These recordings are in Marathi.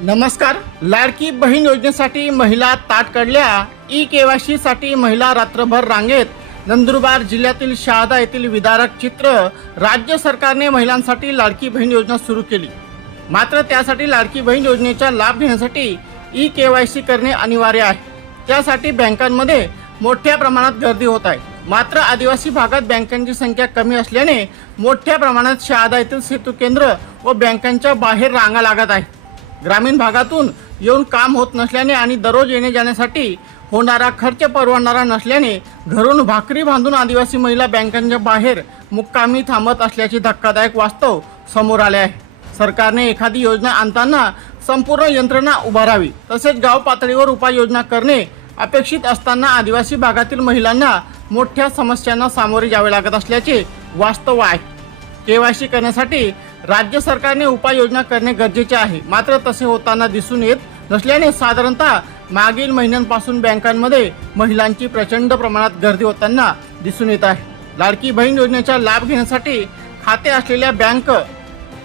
नमस्कार. लाडकी बहीण योजनेसाठी महिला ताट काढल्या. ई केवायसी साठी महिला रात्रभर रांगेत. नंदुरबार जिल्ह्यातील शहादा येथील विदारक चित्र. राज्य सरकारने महिलांसाठी लाडकी बहीण योजना सुरू केली. मात्र त्यासाठी लाडकी बहीण योजनेचा लाभ घेण्यासाठी ई केवायसी करणे अनिवार्य आहे. त्यासाठी बँकांमध्ये मोठ्या प्रमाणात गर्दी होत आहे. मात्र आदिवासी भागात बँकांची संख्या कमी असल्याने मोठ्या प्रमाणात शहादा येथील सेतू केंद्र व बँकांच्या बाहेर रांगा लागत आहे ग्रामीण भागातून येऊन काम होत नसल्याने आणि दररोज येणे जाण्यासाठी होणारा खर्च परवडणारा नसल्याने घरून भाकरी बांधून आदिवासी महिला बँकांच्या बाहेर मुक्कामी थांबत असल्याचे धक्कादायक वास्तव समोर आले आहे. सरकारने एखादी योजना आणताना संपूर्ण यंत्रणा उभारावी तसेच गाव पातळीवर उपाययोजना करणे अपेक्षित असताना आदिवासी भागातील महिलांना मोठ्या समस्यांना सामोरे जावे लागत असल्याचे वास्तव आहे. के वाय सी करण्यासाठी राज्य सरकारने उपाययोजना करणे गरजेचे आहे. मात्र तसे होताना दिसून येत नसल्याने साधारणतः मागील महिन्यांपासून बँकांमध्ये महिलांची प्रचंड प्रमाणात गर्दी होताना दिसून येत आहे. लाडकी बहीण योजनेचा लाभ घेण्यासाठी खाते असलेल्या बँक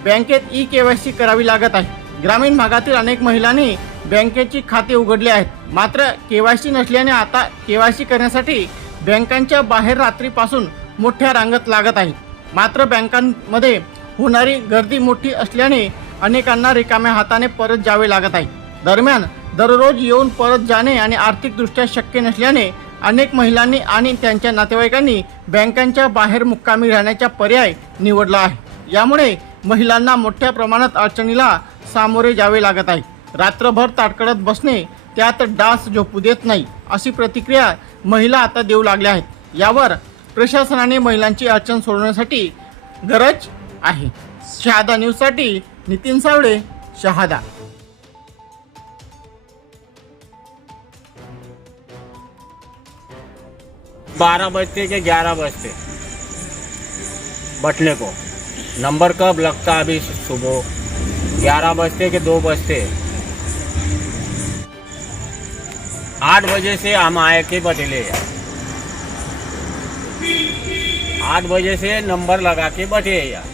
बँकेत ई के वाय सी करावी लागत आहे. ग्रामीण भागातील अनेक महिलांनी बँकेची खाते उघडले आहेत. मात्र के वाय सी नसल्याने आता के वाय सी करण्यासाठी बँकांच्या बाहेर रात्रीपासून मोठ्या रांगत लागत आहे. मात्र बँकांमध्ये होणारी गर्दी मोठी असल्याने अनेकांना रिकाम्या हाताने परत जावे लागत आहे. दरम्यान दररोज येऊन परत जाणे आणि आर्थिकदृष्ट्या शक्य नसल्याने अनेक महिलांनी आणि त्यांच्या नातेवाईकांनी बँकांच्या बाहेर मुक्कामी राहण्याचा पर्याय निवडला आहे. यामुळे महिलांना मोठ्या प्रमाणात अडचणीला सामोरे जावे लागत आहे. रात्रभर ताटकळत बसणे त्यात डास झोपू देत नाही अशी प्रतिक्रिया महिला आता देऊ लागल्या आहेत. यावर प्रशासनाने महिलांची अडचण सोडवण्यासाठी गरज आहे. शहादा न्यूजसाठी नितीन सावळे शहादा. बारह बजते के ग्यारह बजते? बटने को। नंबर कब लगता अभी सुबह? ग्यारह बजते के दो बजते? आठ बजे से हम आए के बटले आठ बजे से नंबर लगा के बटे यार